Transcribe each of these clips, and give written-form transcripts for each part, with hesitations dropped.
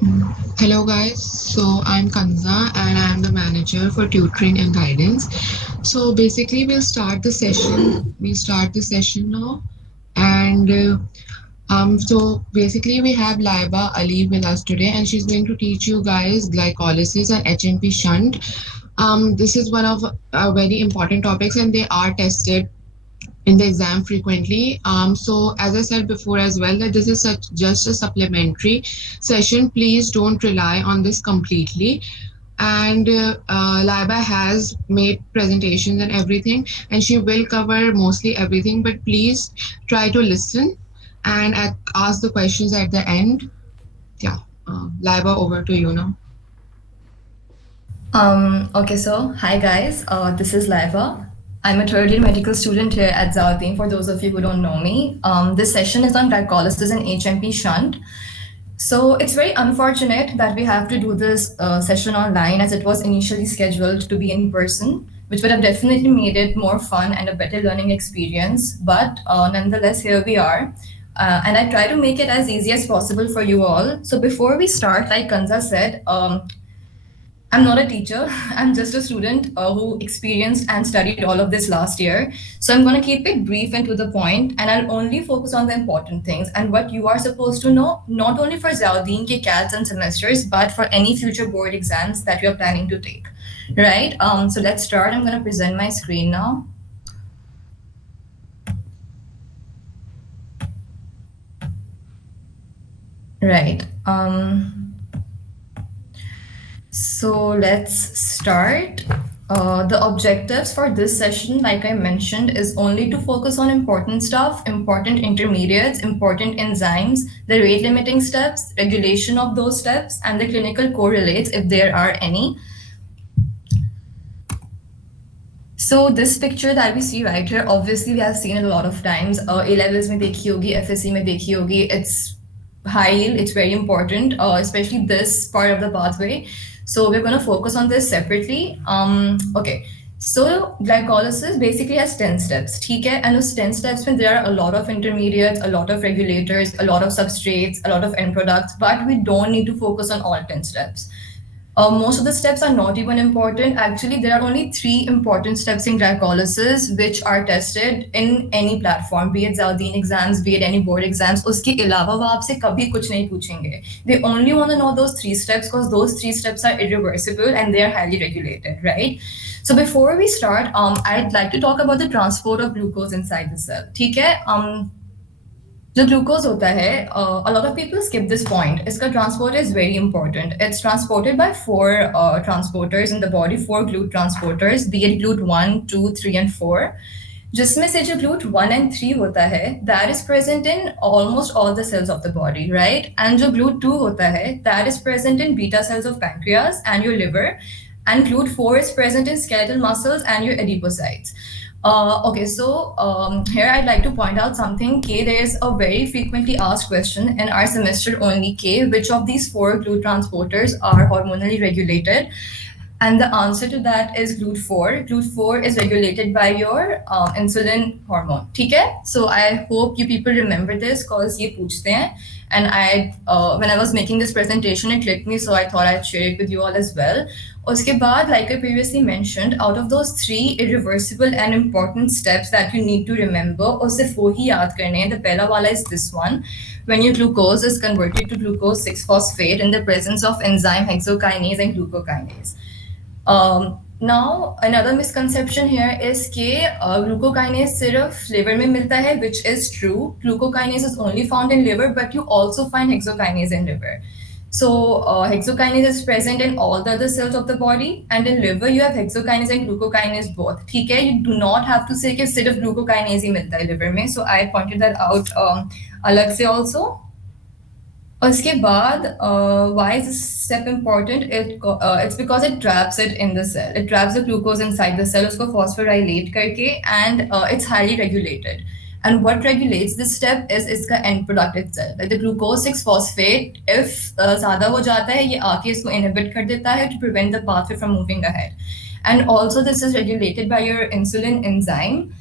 Hello guys, so I'm Kanza and I'm the manager for tutoring and guidance. So basically we'll start the session now and so basically we have Laiba Ali with us today and she's going to teach you guys glycolysis and HMP shunt. This is one of very important topics and they are tested in the exam frequently. So as I said before as well, that this is such just a supplementary session. Please don't rely on this completely. And Laiba has made presentations and everything, and she will cover mostly everything. But please try to listen and ask the questions at the end. Yeah, Laiba, over to you now. Okay, so hi guys, this is Laiva. I'm a third year medical student here at Zaudin, for those of you who don't know me. This session is on glycolysis and HMP shunt. So it's very unfortunate that we have to do this session online as it was initially scheduled to be in person, which would have definitely made it more fun and a better learning experience. But nonetheless, here we are. And I try to make it as easy as possible for you all. So before we start, like Kanza said, I'm not a teacher. I'm just a student who experienced and studied all of this last year. So I'm going to keep it brief and to the point, and I'll only focus on the important things and what you are supposed to know, not only for Zaudin ke CATs and semesters, but for any future board exams that you're planning to take. Right? So let's start. I'm going to present my screen now. Right. So let's start. The objectives for this session, like I mentioned, is only to focus on important stuff, important intermediates, important enzymes, the rate limiting steps, regulation of those steps, and the clinical correlates if there are any. So this picture that we see right here, obviously we have seen it a lot of times. A levels में देखी होगी, FSC में देखी होगी. It's high yield. It's very important, especially this part of the pathway. So we're going to focus on this separately. Okay. So glycolysis basically has 10 steps, ठीक है? And those 10 steps when there are a lot of intermediates, a lot of regulators, a lot of substrates, a lot of end products, but we don't need to focus on all 10 steps. Most of the steps are not even important. Actually, there are only 3 important steps in glycolysis which are tested in any platform, be it Zaudin exams, be it any board exams. उसके अलावा वो आपसे कभी कुछ नहीं पूछेंगे. They only want to know those 3 steps because those 3 steps are irreversible and they are highly regulated, right? So before we start, I'd like to talk about the transport of glucose inside the cell. ठीक है? जो glucose होता है, a lot of people skip this point. इसका transport is very important. It's transported by 4 transporters in the body, 4 GLUT transporters, be it GLUT 1, 2, 3, and 4. जिसमें से जो GLUT 1 and 3 होता है, that is present in almost all the cells of the body, right? And जो GLUT 2 होता है, that is present in beta cells of pancreas and your liver. And GLUT 4 is present in skeletal muscles and your adipocytes. Okay, so here I'd like to point out something. K, there is a very frequently asked question in our semester only K, which of these 4 GLUT transporters are hormonally regulated? And the answer to that is GLUT4. GLUT4 is regulated by your insulin hormone. Okay? So I hope you people remember this because ये पूछते हैं. And when I was making this presentation, it clicked me, so I thought I'd share it with you all as well. उसके बाद, like I previously mentioned, out of those 3 irreversible and important steps that you need to remember, और सिर्फ वो ही याद करने हैं. The पहला वाला is this one. When your glucose is converted to glucose 6-phosphate in the presence of enzyme hexokinase and glucokinase. Now another misconception here is कि glucokinase सिर्फ liver में मिलता है, which is true. Glucokinase is only found in liver, but you also find hexokinase in liver. So hexokinase is present in all the other cells of the body, and in liver you have hexokinase and glucokinase both. ठीक है? You do not have to say कि सिर्फ glucokinase ही मिलता है liver में. So I pointed that out अलग से also. उसके बाद why is this step important? It's because it traps it in the cell. It traps the glucose inside the cell, उसको phosphorylate करके, and it's highly regulated. And what regulates this step is इसका end product itself. Like the glucose 6-phosphate, if ज़्यादा हो जाता है, ये आके इसको inhibit कर देता है to prevent the pathway from moving ahead. And also this is regulated by your insulin enzyme.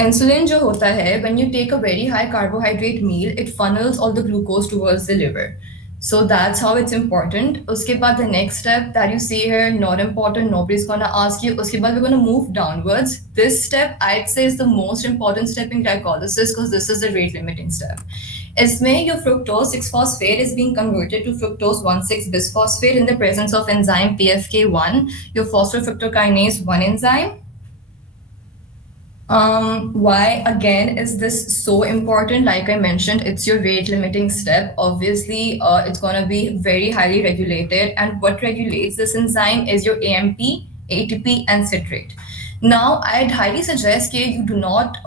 Insulin जो होता है, when you take a very high carbohydrate meal, it funnels all the glucose towards the liver. So that's how it's important. Uske baad the next step that you see here, not important, nobody's gonna ask you. Uske baad we're gonna move downwards. This step I'd say is the most important step in glycolysis because this is the rate limiting step. इसमें your fructose 6-phosphate is being converted to fructose 1,6-bisphosphate in the presence of enzyme PFK1, your phosphofructokinase 1 enzyme. Why again is this so important? Like I mentioned, it's your rate limiting step. Obviously, it's gonna be very highly regulated, and what regulates this enzyme is your AMP, ATP, and citrate. Now, I'd highly suggest that you do not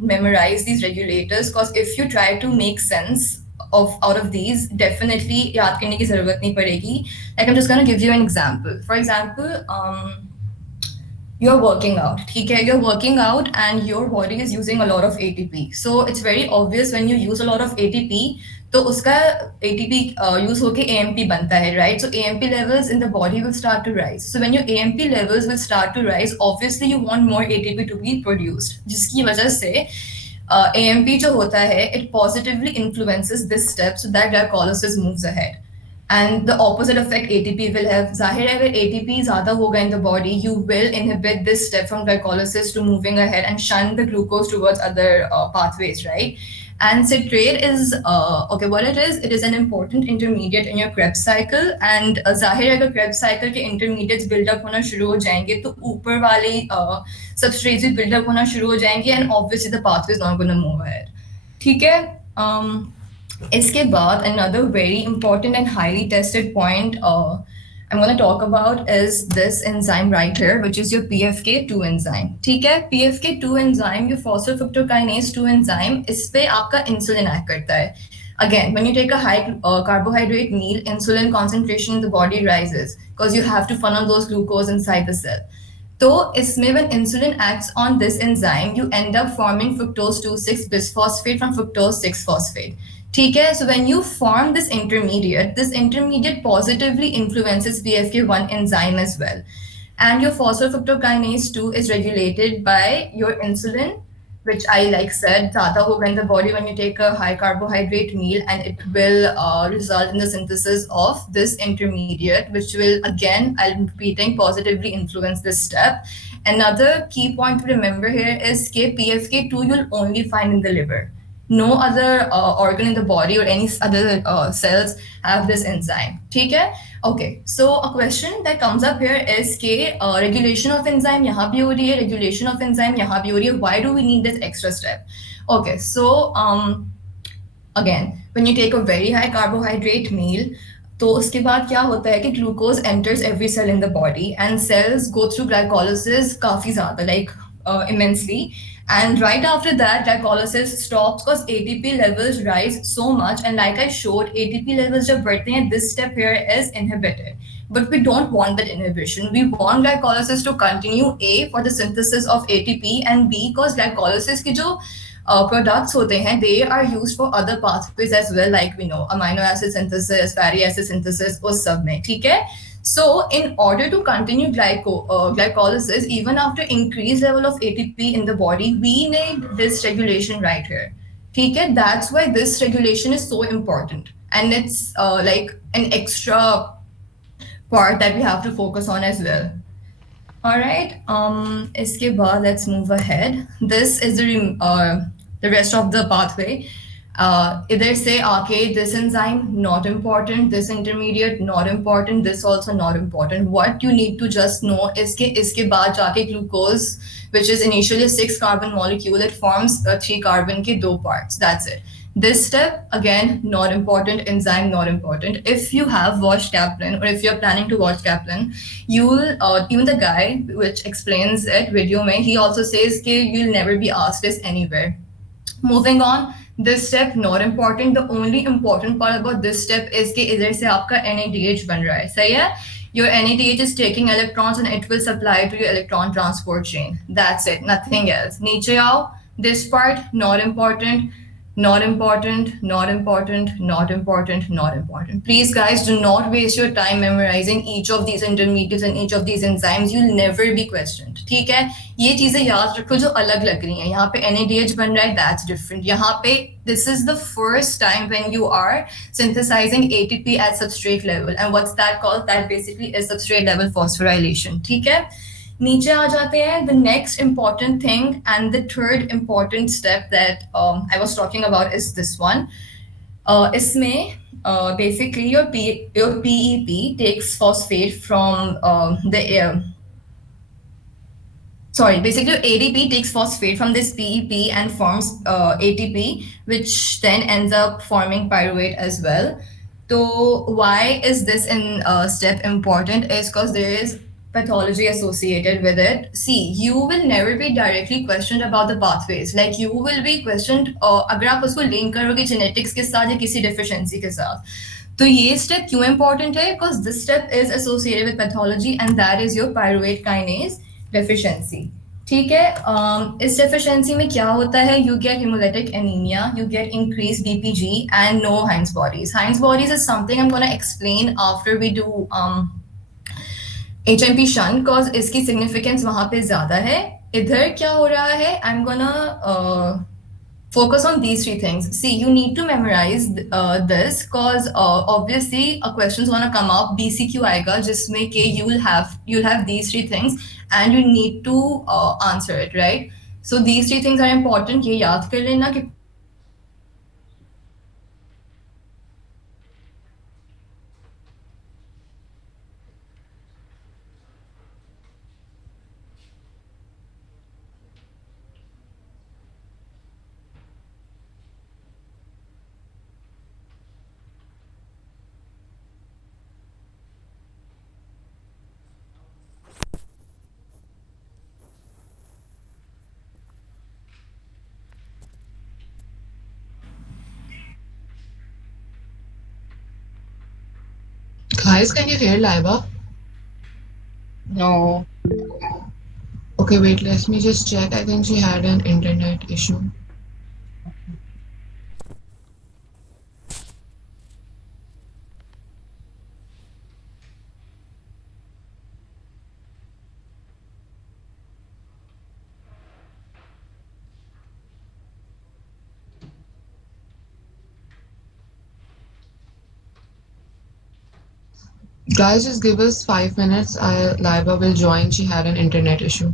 memorize these regulators because if you try to make sense of out of these, definitely याद करने की जरूरत नहीं पड़ेगी. Like I'm just gonna give you an example. For example, you're working out, okay? You're working out and your body is using a lot of ATP. So it's very obvious when you use a lot of ATP, तो उसका ATP use होके AMP बनता है, right? So AMP levels in the body will start to rise. So when your AMP levels will start to rise, obviously you want more ATP to be produced, जिसकी वजह से AMP जो होता है, it positively influences this step so that glycolysis moves ahead. And the opposite effect ATP will have. Zahir hai, agar ATP zyada hoga in the body, you will inhibit this step from glycolysis to moving ahead and shun the glucose towards other pathways, right? And citrate is okay. What it is an important intermediate in your Krebs cycle. And Zahir agar Krebs cycle के intermediates build up होना शुरू हो जाएंगे, तो ऊपर वाले substrates भी build up होना शुरू हो जाएंगे, and obviously the pathway is not going to move ahead. ठीक है? इसके बाद another very important and highly tested point I'm going to talk about is this enzyme right here, which is your PFK2 enzyme. ठीक है? PFK2 enzyme, your phosphofructokinase 2 enzyme, इस पे आपका insulin act करता है. Again, when you take a high carbohydrate meal, insulin concentration in the body rises because you have to funnel those glucose inside the cell. So, isme when insulin acts on this enzyme, you end up forming fructose 2,6-bisphosphate from fructose 6-phosphate. Okay, so when you form this intermediate positively influences PFK1 enzyme as well. And your phosphofructokinase 2 is regulated by your insulin, which I like said, zyada hoga in the body when you take a high carbohydrate meal, and it will result in the synthesis of this intermediate, which will again, I'm repeating, positively influence this step. Another key point to remember here is PFK2 you'll only find in the liver. No other organ in the body or any other cells have this enzyme. Okay? Okay, so a question that comes up here is regulation of enzyme yahan bhi ho rahi hai, regulation of enzyme yahan bhi ho rahi hai. Why do we need this extra step? Okay, so again, when you take a very high carbohydrate meal, तो उसके बाद क्या होता है कि glucose enters every cell in the body and cells go through glycolysis काफी ज्यादा like immensely. And right after that, glycolysis stops because ATP levels rise so much. And like I showed, ATP levels जब बढ़ते हैं, this step here is inhibited. But we don't want that inhibition. We want glycolysis to continue, A, for the synthesis of ATP, and B, because glycolysis के जो products होते हैं, they are used for other pathways as well, like we know, amino acid synthesis, fatty acid synthesis, उस सब में, ठीक है? So, in order to continue glycolysis, even after increased level of ATP in the body, we need this regulation right here. Okay? That's why this regulation is so important. And it's like an extra part that we have to focus on as well. All right. Iske baad, let's move ahead. This is the rest of the pathway. Either say, okay, this enzyme not important, this intermediate not important, this also not important. What you need to just know is कि इसके बाद जाके glucose, which is initially a 6-carbon molecule, it forms a 3-carbon के 2 parts. That's it. This step, again, not important. Enzyme, not important. If you have watched Kaplan, or if you're planning to watch Kaplan, you'll, even the guy which explains it, video mein, he also says कि you'll never be asked this anywhere. Moving on, this step not important. The only important part about this step is कि इधर से आपका NADH बन रहा है, सही है? Your NADH is taking electrons and it will supply to your electron transport chain. That's it, nothing else. नीचे आओ, this part not important. Not important, not important, not important, not important. Please, guys, do not waste your time memorizing each of these intermediates and each of these enzymes. You'll never be questioned. ठीक है? ये चीजें याद रखो जो अलग लग रही हैं. यहाँ पे NADH बन रहा है, that's different. यहाँ पे this is the first time when you are synthesizing ATP at substrate level. And what's that called? That basically is substrate level phosphorylation. ठीक है? नीचे आ जाते हैं the next important thing and the third important step that I was talking about is this one इसमें basically your PEP takes phosphate from the air. Sorry, basically your ADP takes phosphate from this PEP and forms ATP, which then ends up forming pyruvate as well. So why is this in step important? Is because there is pathology associated with it. See, you will never be directly questioned about the pathways. Like you will be questioned अगर आप उसको link करोगे genetics के साथ या किसी deficiency के साथ. तो ये step क्यों important है? Because this step is associated with pathology and that is your pyruvate kinase deficiency. ठीक है इस deficiency में क्या होता है you get hemolytic anemia, you get increased BPG and no Heinz bodies. Heinz bodies is something I'm going to explain after we do HMP shunt cause इसकी significance वहाँ पे ज़्यादा है इधर क्या हो रहा है I'm gonna focus on these three things. See, you need to memorize this because obviously a question's gonna come up. BCQ आएगा जिसमें कि you'll have these three things and you need to answer it, right? So these three things are important. ये याद कर लेना कि Guys, can you hear Laiba? No. Okay, wait, let me just check. I think she had an internet issue. Guys, just give us 5 minutes. Laiba will join. She had an internet issue.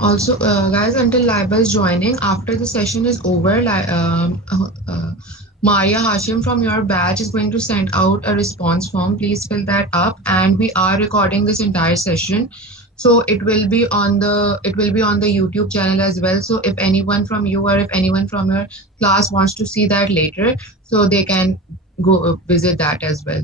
Also, guys, until Laiba is joining, after the session is over, Maria Hashim from your batch is going to send out a response form. Please fill that up, and we are recording this entire session, so it will be on the YouTube channel as well. So if anyone from you or if anyone from your class wants to see that later, so they can go visit that as well.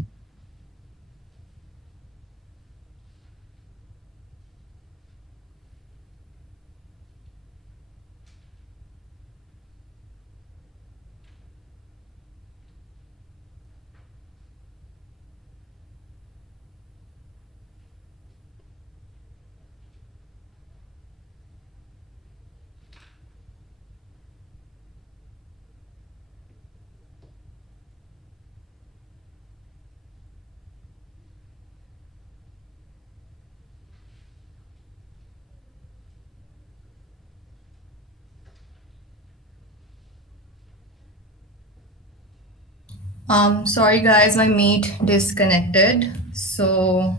Sorry guys, my meet disconnected. So,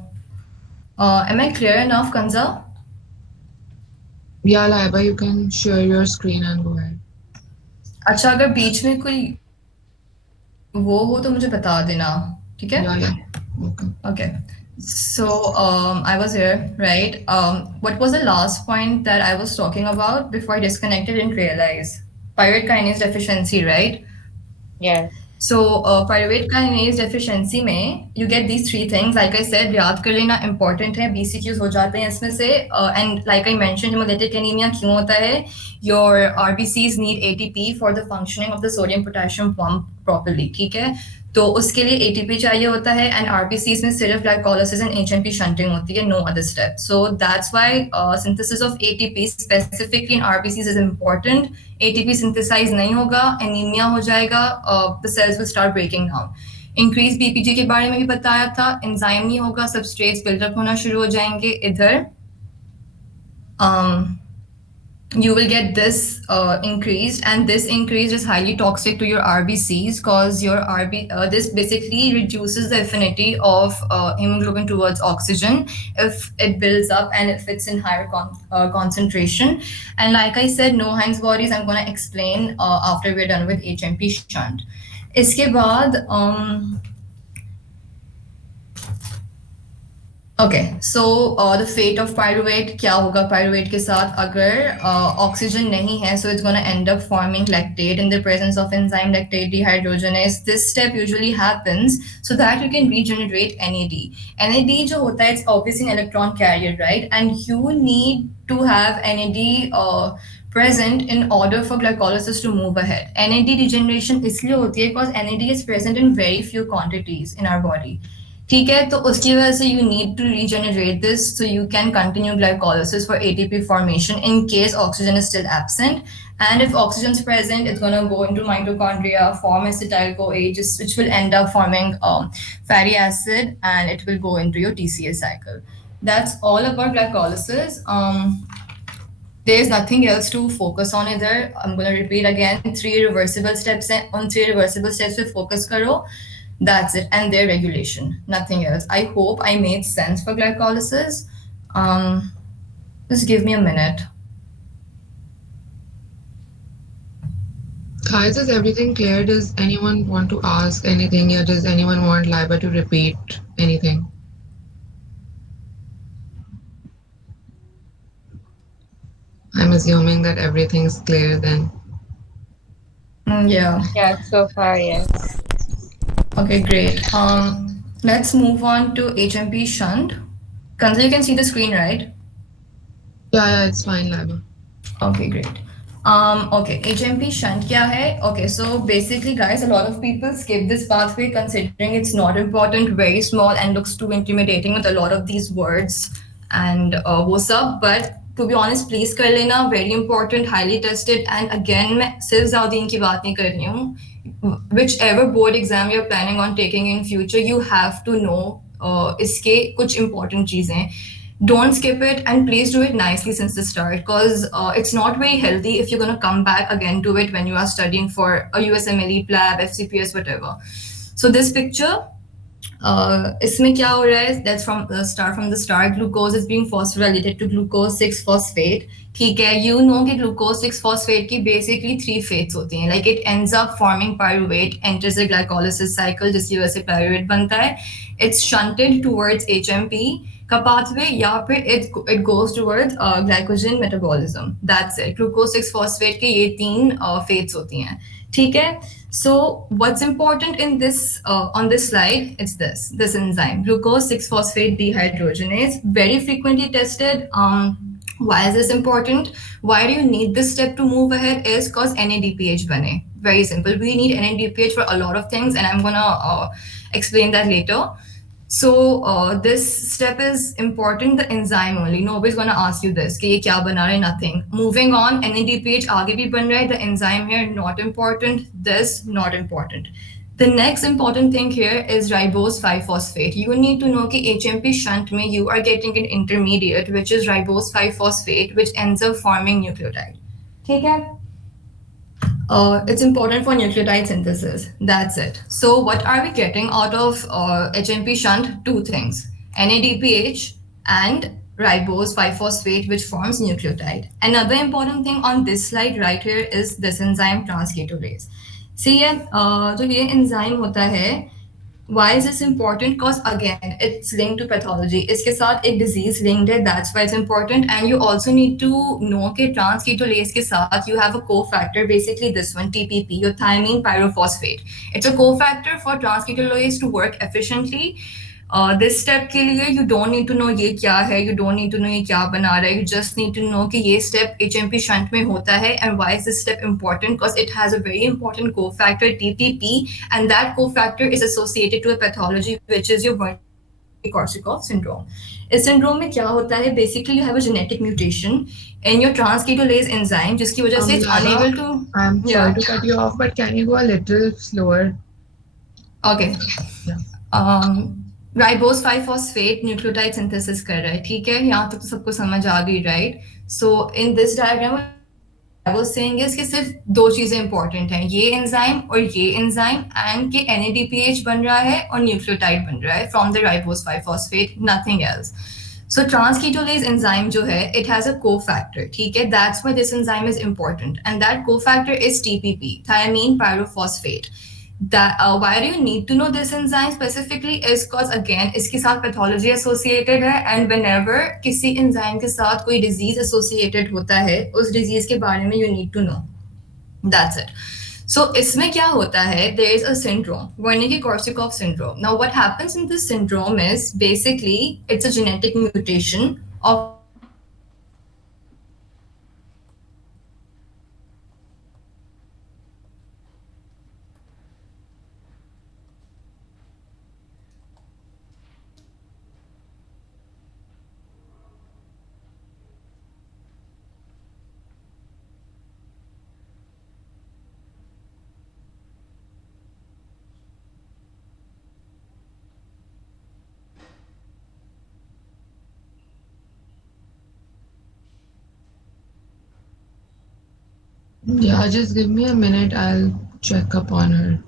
am I clear enough, Kanza? Yeah, Laiba, you can share your screen and go ahead. अच्छा अगर बीच में कोई वो हो तो मुझे बता देना, ठीक है? Yeah, yeah. Okay. Okay. So, I was here, right? What was the last point that I was talking about before I disconnected and realized? Pyruvate kinase deficiency, right? Yes. So, pyruvate kinase deficiency में you get these three things. Like I said, याद कर लेना important है. BCQs हो जाते हैं इसमें से. And like I mentioned, hemolytic anemia क्यों होता है? Your RBCs need ATP for the functioning of the sodium potassium pump properly. ठीक है? तो उसके लिए ATP चाहिए होता है and RBCs में सिर्फ glycolysis and HMP shunting होती है, no other step. So that's why synthesis of ATP specifically in RBCs is important. ATP synthesize नहीं होगा, anemia हो जाएगा, the cells will start breaking down. Increase BPG के बारे में भी बताया था, enzyme नहीं होगा, substrates build up होना शुरू हो जाएंगे इधर. You will get this increased, and this increase is highly toxic to your RBCs because your this basically reduces the affinity of hemoglobin towards oxygen if it builds up and if it's in higher concentration. And like I said, no Heinz bodies. I'm gonna explain after we're done with HMP shunt. इसके बाद Okay, so the fate of pyruvate क्या होगा pyruvate के साथ अगर oxygen नहीं है, so it's gonna end up forming lactate in the presence of enzyme lactate dehydrogenase. This step usually happens so that you can regenerate NAD. NAD जो होता है, it's obviously an electron carrier, right? And you need to have NAD present in order for glycolysis to move ahead. NAD regeneration इसलिए होती है because NAD is present in very few quantities in our body. ठीक है, तो उसकी वजह से you need to regenerate this so you can continue glycolysis for ATP formation in case oxygen is still absent. And if oxygen is present, it's going to go into mitochondria, form acetyl-CoA, which will end up forming fatty acid, and it will go into your TCA cycle. That's all about glycolysis. There's nothing else to focus on either. I'm going to repeat again, three reversible steps. On three reversible steps we focus karo. That's it. And their regulation, nothing else. I hope I made sense for glycolysis. Just give me a minute. Guys, is everything clear? Does anyone want to ask anything? Or does anyone want Laiba to repeat anything? I'm assuming that everything's clear then. Yeah. Yeah, so far, yes. Okay, great. Let's move on to HMP shunt. Kanza, you can see the screen, right? Yeah, it's fine, Laiba. Okay, great. Okay, HMP shunt kya hai? Okay, so basically, guys, a lot of people skip this pathway considering it's not important, very small, and looks too intimidating with a lot of these words and what's up. But to be honest, please कर लेना, very important, highly tested. And again, मैं सिर्फ ज़ाउदीन की बात नहीं कर रही हूँ. Whichever board exam you're planning on taking in future, you have to know इसके कुछ important चीज़ें. Don't skip it, and please do it nicely since the start, because it's not very healthy if you're going to come back again to it when you are studying for a USMLE, PLAB, FCPS, whatever. So this picture, इसमें क्या हो रहा है? That's from the start. Glucose is being phosphorylated to glucose 6-phosphate. ठीक है, you know कि glucose 6-phosphate की basically 3 fates होती हैं. Like it ends up forming pyruvate, enters the glycolysis cycle, जिसकी वजह से pyruvate बनता है. It's shunted towards HMP का pathway, या फिर it goes towards glycogen metabolism. That's it. Glucose 6-phosphate के ये 3 fates होती हैं. ठीक है. So what's important in this on this slide? It's this enzyme, glucose 6-phosphate dehydrogenase, very frequently tested. Why is this important? Why do you need this step to move ahead? Is because NADPH bane. Very simple. We need NADPH for a lot of things, and I'm gonna explain that later. So this step is important, the enzyme only. Nobody's going to ask you this, कि ये क्या बना रहे, nothing. Moving on, NADPH आगे भी बन रहा है, the enzyme here, not important. This, not important. The next important thing here is ribose 5-phosphate. You need to know कि HMP shunt में you are getting an intermediate, which is ribose 5-phosphate, which ends up forming nucleotide. ठीक है? It's important for nucleotide synthesis. That's it. So, what are we getting out of HMP shunt? Two things: NADPH and ribose 5-phosphate, which forms nucleotide. Another important thing on this slide right here is this enzyme transketolase. See, ये जो ये enzyme होता है, why is this important? Because again, it's linked to pathology. इसके साथ एक disease linked है. That's why it's important. And you also need to know कि transketolase के साथ you have a cofactor. Basically, this one TPP, your thiamine pyrophosphate. It's a cofactor for transketolase to work efficiently. This step के लिए you don't need to know ये क्या है, you don't need to know ये क्या बना रहा है, you just need to know कि ये step HMP shunt में होता है. And why is this step important? Because it has a very important cofactor TPP, and that cofactor is associated to a pathology which is your Wernicke-Korsakoff syndrome. इस syndrome में क्या होता है? Basically, you have a genetic mutation in your transketolase enzyme, जिसकी वजह से it's Lava, unable to. I'm sorry Yeah. to cut you off, but can you go a little slower? Okay. Yeah. Ribose 5-phosphate nucleotide synthesis कर रहा है, ठीक है, यहाँ तक तो सबको समझ आ गई, right? So in this diagram I was saying is कि सिर्फ दो चीजें इंपॉर्टेंट हैं, ये एंजाइम और ये एंजाइम, एंड के NADPH बन रहा है और न्यूक्लियोटाइड बन रहा है from the ribose 5-phosphate, nothing else. So transketolase enzyme जो है, it has a cofactor, ठीक है? That's why this enzyme is important, and that cofactor is TPP, thiamine pyrophosphate. That why do you need to know this enzyme specifically is because again इसके साथ pathology associated है, and whenever किसी enzyme के साथ कोई disease associated होता है, उस disease के बारे में you need to know. That's it. So इसमें क्या होता है? There is a syndrome, Wernicke-Korsakoff syndrome. Now what happens in this syndrome is basically it's a genetic mutation of Yeah, just give me a minute. I'll check up on her.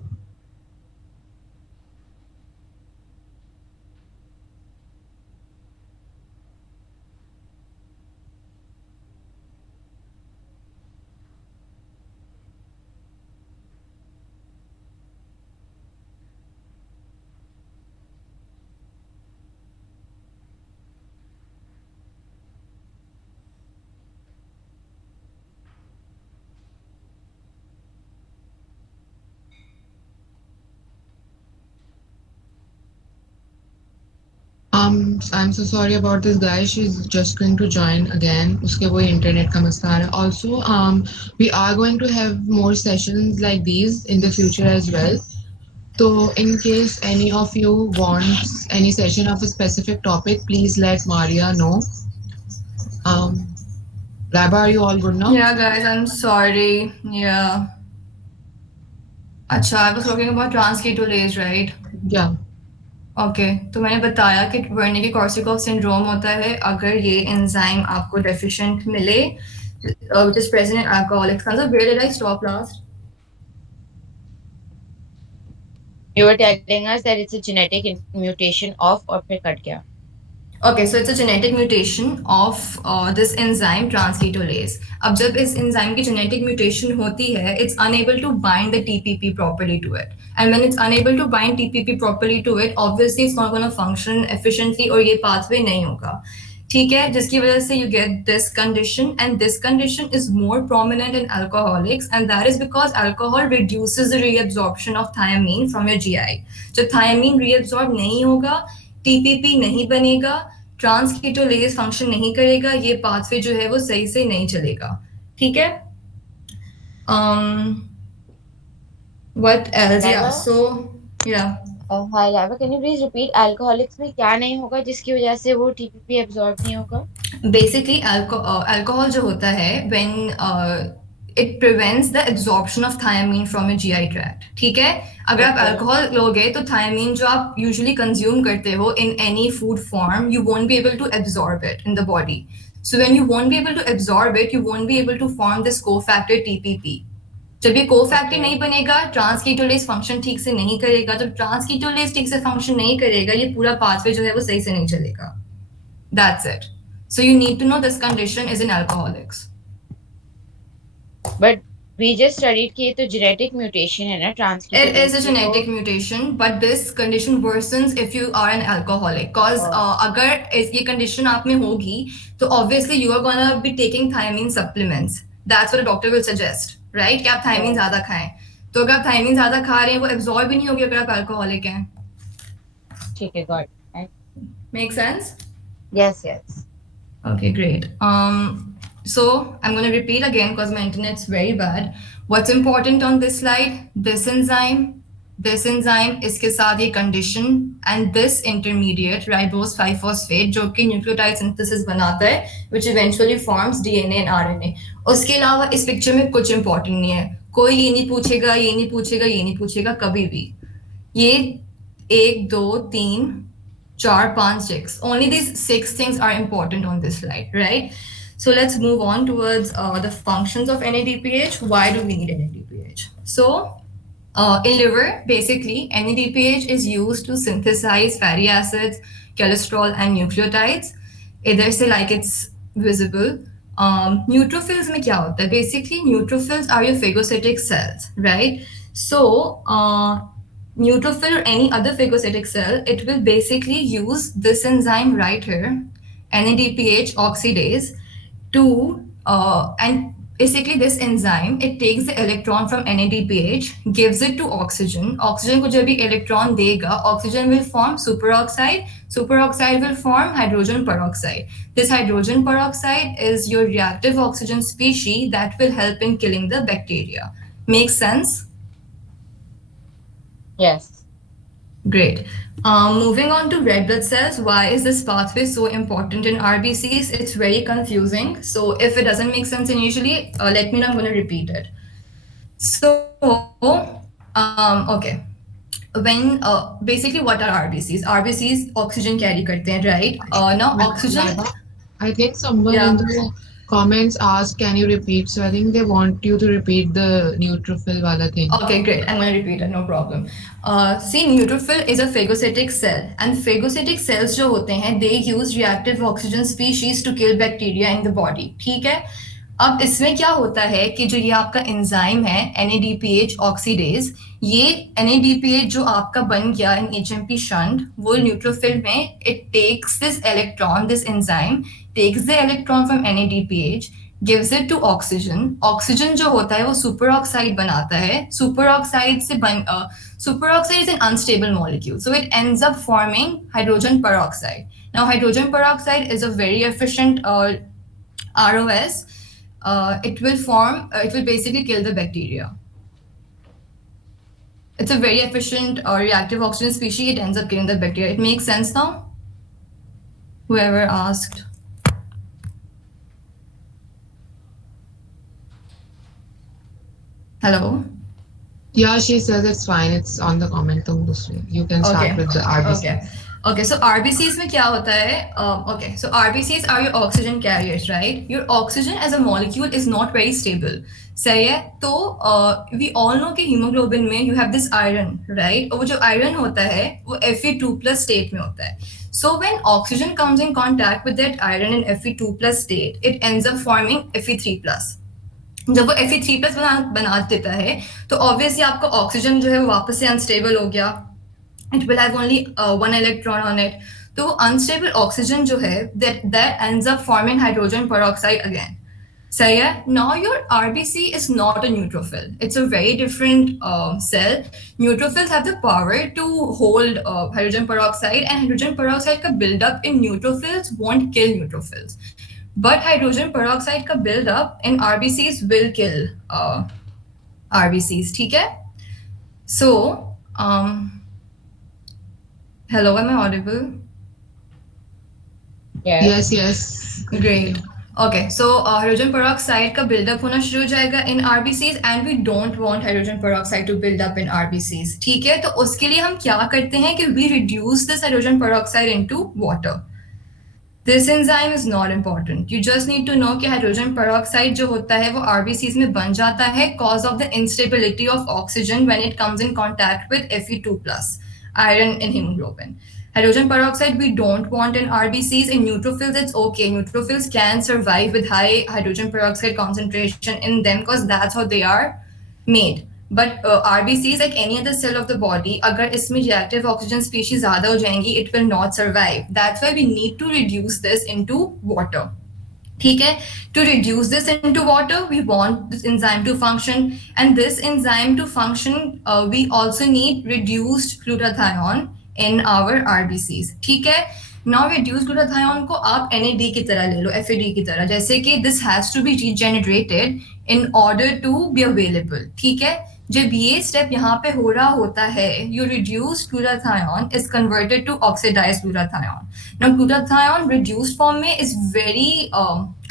I'm so sorry about this, guys. She's just going to join again. उसके वो internet का मसला आ रहा है. Also, we are going to have more sessions like these in the future as well. So, in case any of you wants any session of a specific topic, please let Maria know. Um, Laba, are you all good now? Yeah, guys, I'm sorry. Yeah. अच्छा, I was talking about transketolase, right? Yeah. Okay तो मैंने बताया कि Wernicke-Korsakoff syndrome होता है अगर ये enzyme आपको डेफिशिएंट मिले, which is present in alcoholics. So where did I stop last? You were telling us that it's a genetic mutation of, और फिर कट गया. Okay, so it's a genetic mutation of this enzyme transketolase. अब जब इस enzyme की genetic mutation होती है, it's unable to bind the TPP properly to it. And when it's unable to bind TPP properly to it, obviously it's not going to function efficiently और ये pathway नहीं होगा. ठीक है, जिसकी वजह से you get this condition, and this condition is more prominent in alcoholics, and that is because alcohol reduces the reabsorption of thiamine from your GI. जब thiamine reabsorb नहीं होगा, TPP नहीं बनेगा, ट्रांसकीटोलेज फंक्शन नहीं करेगा, ये पाथवे जो है वो सही से नहीं चलेगा, ठीक है? What else? Yeah, so yeah. Hi Lava, can you please repeat alcoholics में क्या नहीं होगा जिसकी वजह से वो TPP absorb नहीं होगा? Basically, alcohol जो होता है when it prevents the absorption of thiamine from your GI tract. ठीक है, अगर आप alcohol लोगे तो thiamine जो आप usually consume करते हो in any food form, you won't be able to absorb it in the body. So when you won't be able to absorb it, you won't be able to form this cofactor TPP. जब ये cofactor Okay. नहीं बनेगा, ट्रांसकीटोलेज function ठीक से नहीं करेगा. जब ट्रांसकीटोलेज ठीक से फंक्शन नहीं करेगा, ये पूरा पाथवे जो है वो सही से नहीं चलेगा. That's it. So you need to know this condition is in alcoholics. But we just studied कि ये तो genetic mutation है ना It ट्रांसकीटोनेज is a की, genetic mutation, but this condition worsens if you are an alcoholic. Cause अगर ये condition आप में होगी, तो obviously you are gonna be taking thiamine supplements. That's what a doctor will suggest, right? कि आप thiamine ज़्यादा खाएं. तो अगर आप thiamine ज़्यादा खा रहे हैं, वो absorb भी नहीं होगी अगर आप alcoholic हैं. ठीक है, got it. Make sense? Yes, yes. Okay, great. So I'm going to repeat again because my internet's very bad. What's important on this slide? This enzyme, इसके साथ ये condition, and this intermediate ribose 5-phosphate जो कि nucleotide synthesis बनाता है, which eventually forms DNA and RNA. उसके अलावा इस पिक्चर में कुछ important नहीं है. कोई ये नहीं पूछेगा कभी भी. ये 1, 2, 3, 4, 5, 6. Only these 6 things are important on this slide, right? So let's move on towards the functions of NADPH. Why do we need NADPH? So in liver, basically, NADPH is used to synthesize fatty acids, cholesterol, and nucleotides. Either say like it's visible. Neutrophils में क्या होता है? Basically, neutrophils are your phagocytic cells, right? So neutrophil or any other phagocytic cell, it will basically use this enzyme right here, NADPH oxidase, to and basically this enzyme, it takes the electron from NADPH, gives it to oxygen. Oxygen को जब भी electron देगा, oxygen will form superoxide. Superoxide will form hydrogen peroxide. This hydrogen peroxide is your reactive oxygen species that will help in killing the bacteria. Makes sense? Yes. Great. Moving on to red blood cells, why is this pathway so important in RBCs? It's very confusing. So if it doesn't make sense initially, let me know, I'm going to repeat it. So, okay. When basically what are RBCs? RBCs oxygen carry करते हैं, right? Now oxygen. I think someone in the comments asked, can you repeat? So I think they want you to repeat the neutrophil wala thing. Okay, great. I'm going to repeat it, no problem. See, neutrophil is a phagocytic cell, and phagocytic cells जो होते हैं, they use reactive oxygen species to kill bacteria in the body. ठीक है? अब इसमें क्या होता है कि जो ये आपका एंजाइम है NADPH ऑक्सीडेज, ये NADPH जो आपका बन गया इन HMP शंट, वो न्यूट्रोफिल में it takes this electron, this enzyme takes the electron from NADPH, gives it to oxygen. Oxygen जो होता है वो superoxide बनाता है. Superoxide is an unstable molecule, so it ends up forming hydrogen peroxide. Now hydrogen peroxide is a very efficient ROS. It will basically kill the bacteria. It's a very efficient reactive oxygen species. It ends up killing the bacteria. It makes sense now? Whoever asked. Hello? Yeah, she says it's fine. It's on the comment. You can start with the RBC. Okay, so RBCs में क्या होता है? Okay, so RBCs are your oxygen carriers, right? Your oxygen as a molecule is not very stable. सही है? तो we all know कि hemoglobin में you have this iron, right? और वो जो iron होता है वो Fe2+ state में होता है. So when oxygen comes in contact with that iron in Fe2+ state, it ends up forming Fe3+. जब वो Fe3+ बना देता है, तो obviously आपका oxygen जो है वो वापस से unstable हो गया. It will have only one electron on it. So unstable oxygen जो है, that ends up forming hydrogen peroxide again. So yeah, now your RBC is not a neutrophil. It's a very different cell. Neutrophils have the power to hold hydrogen peroxide, and hydrogen peroxide का build-up in neutrophils won't kill neutrophils. But hydrogen peroxide का build-up in RBCs will kill RBCs. ठीक है? So hello, am I audible? Yes. Great. Okay, so hydrogen peroxide का build-up होना शुरू हो जाएगा in RBCs, and we don't want hydrogen peroxide to build up in RBCs. ठीक है? तो उसके लिए हम क्या करते हैं कि we reduce this hydrogen peroxide into water. This enzyme is not important. You just need to know कि हाइड्रोजन पेरोक्साइड जो होता है वो आरबीसीज में बन जाता है cause of the instability of oxygen when it comes in contact with Fe2+ iron in hemoglobin. Hydrogen peroxide we don't want in RBCs. In neutrophils, it's okay. Neutrophils can survive with high hydrogen peroxide concentration in them because that's how they are made. But RBCs, like any other cell of the body, अगर इसमें reactive oxygen species ज़्यादा हो जाएंगी, it will not survive. That's why we need to reduce this into water. ठीक है, to reduce this into water we want this enzyme to function, and this enzyme to function we also need reduced glutathione in our RBCs. ठीक है, now reduced glutathione को आप NAD की तरह ले लो, FAD की तरह, जैसे कि this has to be regenerated in order to be available. ठीक है, जब ये स्टेप यहाँ पे हो रहा होता है, you reduce glutathione is converted to oxidized glutathione. Now glutathione reduced form में is very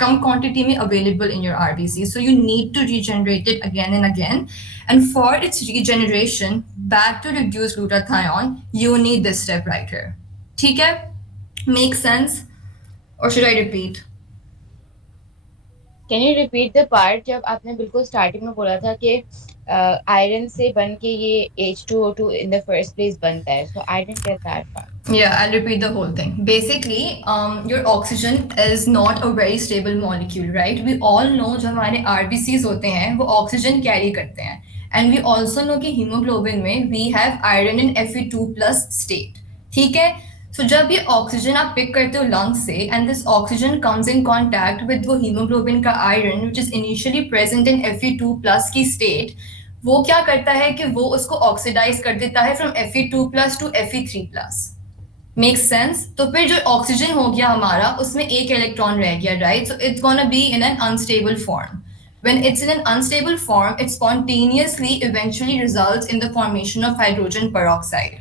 कम quantity में available in your RBC, so you need to regenerate it again and again. And for its regeneration back to reduced glutathione, you need this step right here. ठीक है, make sense or should I repeat? Can you repeat the part जब आपने बिल्कुल starting में बोला था कि iron से बन के ये H2O2 in the first place बनता है, so I didn't get that part. Yeah, I'll repeat the whole thing. Basically, your oxygen is not a very stable molecule, right? We all know जो हमारे RBCs होते हैं वो oxygen carry करते हैं, and we also know कि hemoglobin में we have iron in Fe2+ state. ठीक है, so जब ये oxygen आप pick करते हो lungs से, and this oxygen comes in contact with वो hemoglobin का iron which is initially present in Fe2+ की state, वो क्या करता है कि वो उसको ऑक्सीडाइज कर देता है from Fe2+ to Fe3+. Make sense? तो फिर जो ऑक्सीजन हो गया हमारा उसमें एक इलेक्ट्रॉन रह गया, right? So it's gonna be in an unstable form. When it's in an unstable form, it spontaneously eventually results in the formation of hydrogen peroxide.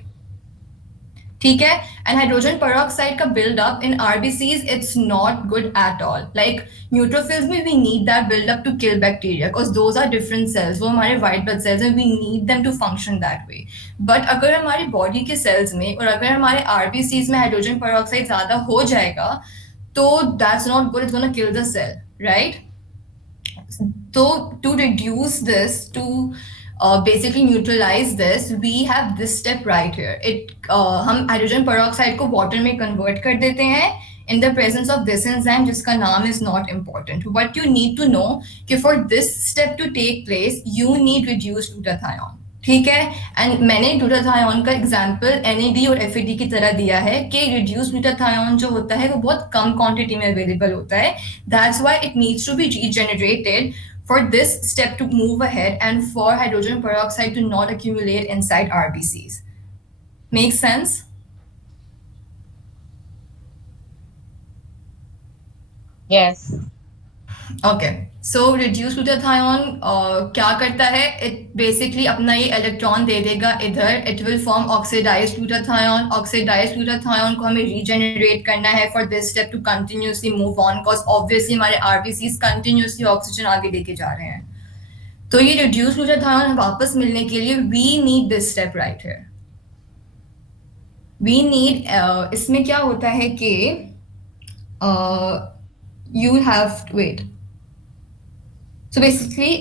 ठीक है, and hydrogen peroxide का build up in RBCs it's not good at all. Like neutrophils में we need that build up to kill bacteria because those are different cells. वो हमारे white blood cells हैं, we need them to function that way. But अगर हमारी body के cells में और अगर हमारे RBCs में hydrogen peroxide ज़्यादा हो जाएगा तो that's not good. It's gonna kill the cell, right? So to reduce this, to basically neutralize this, we have this step right here. हम hydrogen peroxide को water में convert कर देते हैं in the presence of this enzyme जिसका नाम is not important. What you need to know कि for this step to take place, you need reduced glutathione. ठीक है, एंड मैंने ग्लूटाथायोन का एग्जाम्पल NAD और FAD की तरह दिया है कि रिड्यूस ग्लूटाथायोन जो होता है वो बहुत कम क्वांटिटी में अवेलेबल होता है. That's why it needs to be regenerated for this step to move ahead and for hydrogen peroxide to not accumulate inside RBCs. Make sense? Yes. Okay. So reduced glutathione क्या करता है? It basically अपना ये electron दे देगा इधर. It will form oxidized glutathione. Oxidized glutathione को हमें regenerate करना है for this step to continuously move on, because obviously हमारे RBCs continuously oxygen आगे लेके जा रहे हैं. तो ये reduced glutathione वापस मिलने के लिए we need this step right here. We need इसमें क्या होता है कि you have to wait. So basically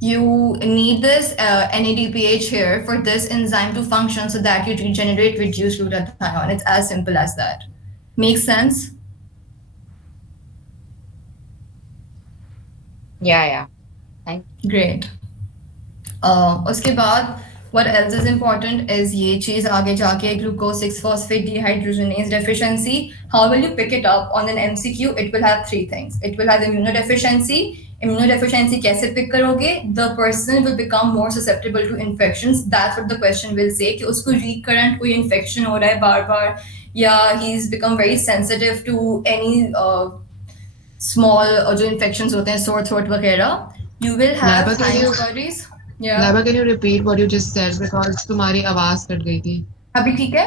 you need this NADPH here for this enzyme to function so that you regenerate reduced glutathione. It's as simple as that. Makes sense? Yeah. Thank you. Great. उसके बाद what else is important is ये चीज़ आगे जाके glucose 6-phosphate dehydrogenase deficiency. How will you pick it up on an MCQ? It will have three things. It will have immunodeficiency. Immunodeficiency कैसे pick करोगे? The person will become more susceptible to infections. That's what the question will say कि उसको recurrent कोई infection हो रहा है बार-बार, या he's become very sensitive to any small जो infections होते हैं sore throat वगैरह. You will have antibodies. Yeah. Laba, can you repeat what you just said because तुम्हारी आवाज कट गई थी. अभी ठीक है?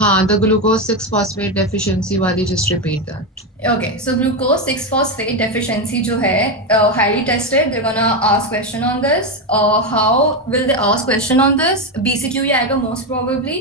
हाँ, the glucose 6-phosphate deficiency वाली, just repeat that. Okay, so glucose 6-phosphate deficiency जो है highly tested. They're gonna ask question on this. How will they ask question on this? BCQ ही आएगा most probably.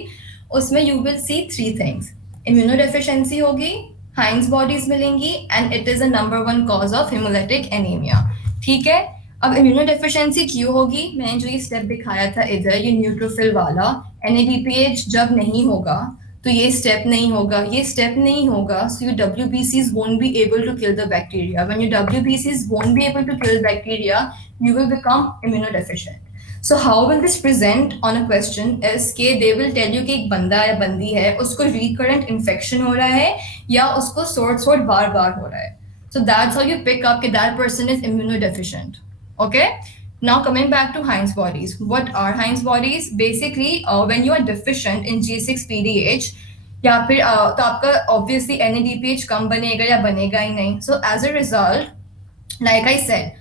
उसमें you will see three things. Immunodeficiency होगी, हाइंस bodies मिलेंगी, and it is a number one cause of haemolytic anaemia. ठीक है, अब immunodeficiency क्यों होगी? मैंने जो ये स्टेप दिखाया था इधर, ये न्यूट्रोफिल वाला, एनएडीपीएच जब नहीं होगा तो ये स्टेप नहीं होगा, ये स्टेप नहीं होगा, so your WBCs won't be able to kill the bacteria. When your WBCs won't be able to kill bacteria, you will become immunodeficient. So how will this present on a question is कि they will tell you कि एक बंदा या बंदी है, उसको recurrent infection हो रहा है या उसको sort बार बार हो रहा है. So that's how you pick up that person is immunodeficient. Okay. Now coming back to Heinz bodies. What are Heinz bodies? Basically, when you are deficient in G6PD-H, या फिर तो आपका obviously NADPH कम बनेगा या बनेगा ही नहीं. So as a result, like I said,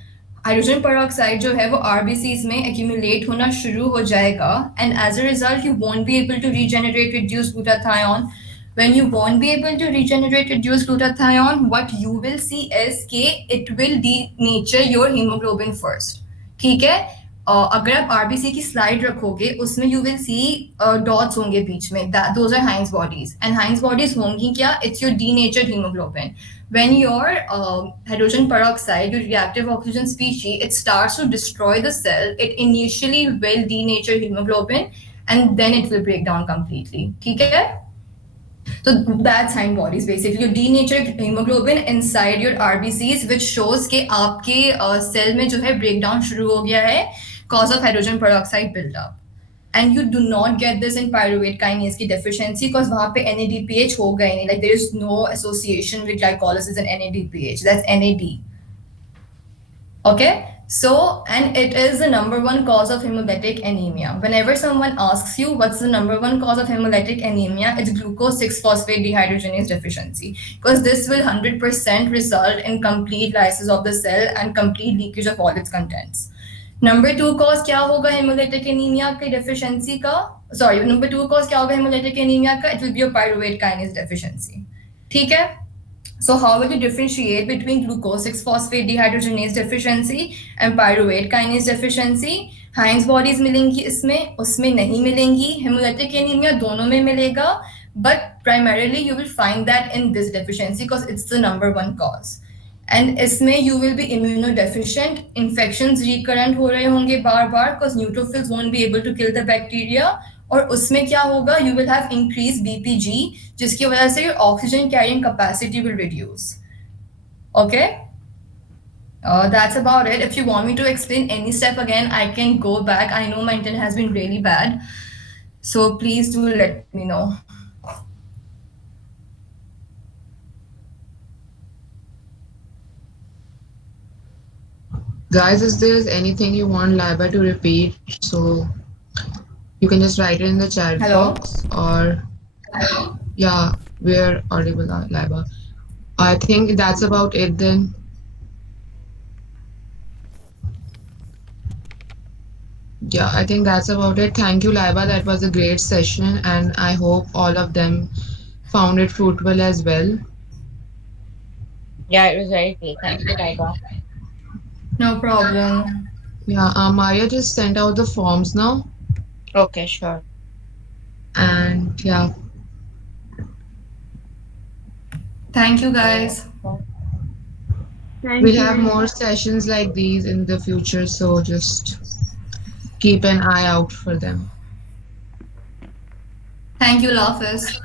hydrogen peroxide जो है वो RBCs में accumulate होना शुरू हो जाएगा, and as a result you won't be able to regenerate reduced glutathione. When you won't be able to regenerate reduced glutathione, what you will see is कि it will denature your hemoglobin first. ठीक है, अगर आप RBC की slide रखोगे उसमें you will see dots होंगे बीच में, those are Heinz bodies, and Heinz bodies होंगी क्या? It's your denatured haemoglobin. When your hydrogen peroxide, your reactive oxygen species, it starts to destroy the cell, it initially will denature hemoglobin and then it will break down completely. ठीक है, so that's Heinz bodies, basically your denatured hemoglobin inside your RBCs, which shows कि आपके cell में जो है breakdown शुरू हो गया है cause of hydrogen peroxide buildup. And you do not get this in pyruvate kinase की deficiency because वहाँ पे NADPH होगा ही नहीं, like there is no association with glycolysis and NADPH, that's NAD. Okay, so and it is the number one cause of hemolytic anemia. Whenever someone asks you what's the number one cause of hemolytic anemia, it's glucose 6-phosphate dehydrogenase deficiency, because this will 100% result in complete lysis of the cell and complete leakage of all its contents. Number two cause क्या होगा hemolytic anemia की deficiency का? Sorry, number two cause क्या होगा hemolytic anemia का? It will be a pyruvate kinase deficiency. ठीक है? So how will you differentiate between glucose 6-phosphate dehydrogenase deficiency and pyruvate kinase deficiency? Heinz bodies मिलेंगी इसमें, उसमें नहीं मिलेंगी. Hemolytic anemia दोनों में मिलेगा, but primarily you will find that in this deficiency because it's the number one cause. And इसमें you will be immunodeficient, infections recurrent हो रहे होंगे बार बार because neutrophils won't be able to kill the bacteria. और उसमें क्या होगा? You will have increased BPG, जिसकी वजह से your oxygen carrying capacity will reduce. Okay, that's about it. If you want me to explain any step again, I can go back. I know my internet has been really bad, so please do let me know. Guys, if there's anything you want Laiba to repeat, so you can just write it in the chat Hello? box, or yeah, we're audible, Laiba. I think that's about it then. Yeah, I think that's about it. Thank you, Laiba. That was a great session, and I hope all of them found it fruitful as well. Yeah, it was very great. Thank you, Laiba. No problem. Yeah, Maria just sent out the forms now, Okay, sure. and yeah, Thank you guys. Thank we'll you. have more sessions like these in the future, so just keep an eye out for them. Thank you, Lafis.